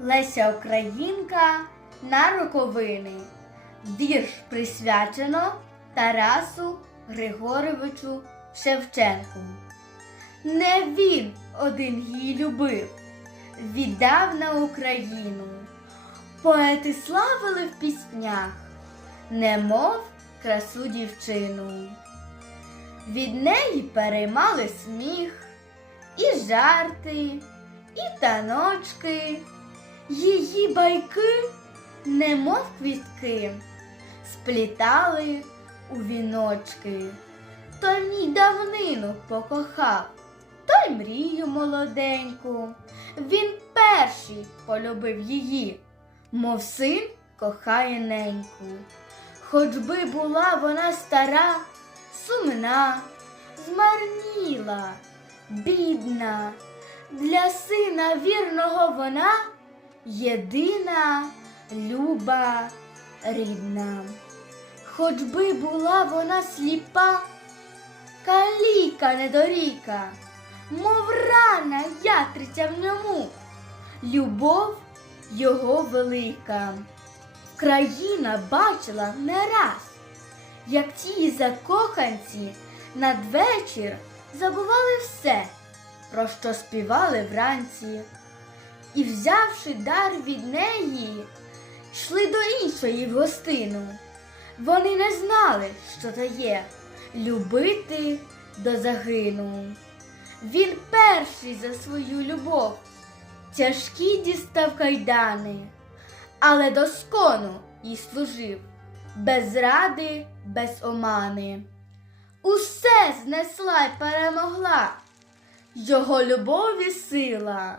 Леся Українка на роковини. Вірш присвячено Тарасу Григоровичу Шевченку. Не він один її любив, віддав на Україну. Поети славили в піснях, немов красу дівчину. Від неї переймали сміх, і жарти, і таночки, її байки, немов квітки, сплітали у віночки. Той мій давнину покохав, той мрію молоденьку. Він перший полюбив її, мов син кохає неньку. Хоч би була вона стара, сумна, змарніла, бідна, для сина вірного вона єдина, люба, рідна. Хоч би була вона сліпа, каліка недоріка, мов рана ятриця в ньому, любов його велика. Країна бачила не раз, як ті закоханці надвечір забували все, про що співали вранці, і, взявши дар від неї, йшли до іншої в гостину. Вони не знали, що то є любити до загину. Він перший за свою любов, тяжкі дістав кайдани, але доскону їй служив, без зради, без омани. Усе знесла й перемогла його любові сила,